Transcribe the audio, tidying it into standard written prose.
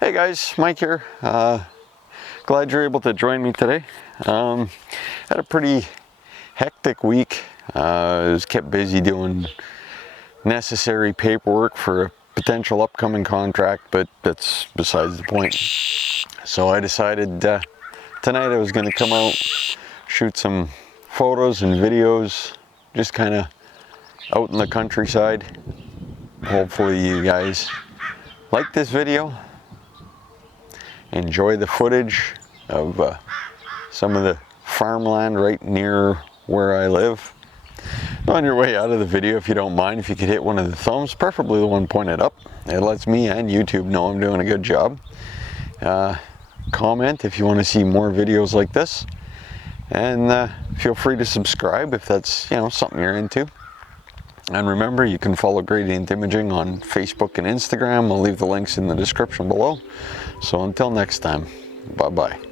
Hey guys, Mike here. Glad you're able to join me today. Had a pretty hectic week. I was kept busy doing necessary paperwork for a potential upcoming contract, but that's besides the point. So I decided tonight I was going to come out, shoot some photos and videos, just kind of out in the countryside. Hopefully you guys like this video. Enjoy the footage of some of the farmland right near where I live. On your way out of the video, if you don't mind, if you could hit one of the thumbs, preferably the one pointed up. It lets me and YouTube know I'm doing a good job. Comment if you want to see more videos like this, and feel free to subscribe if that's something you're into. And remember, you can follow Gradient Imaging on Facebook and Instagram. I'll leave the links in the description below. So until next time, bye bye.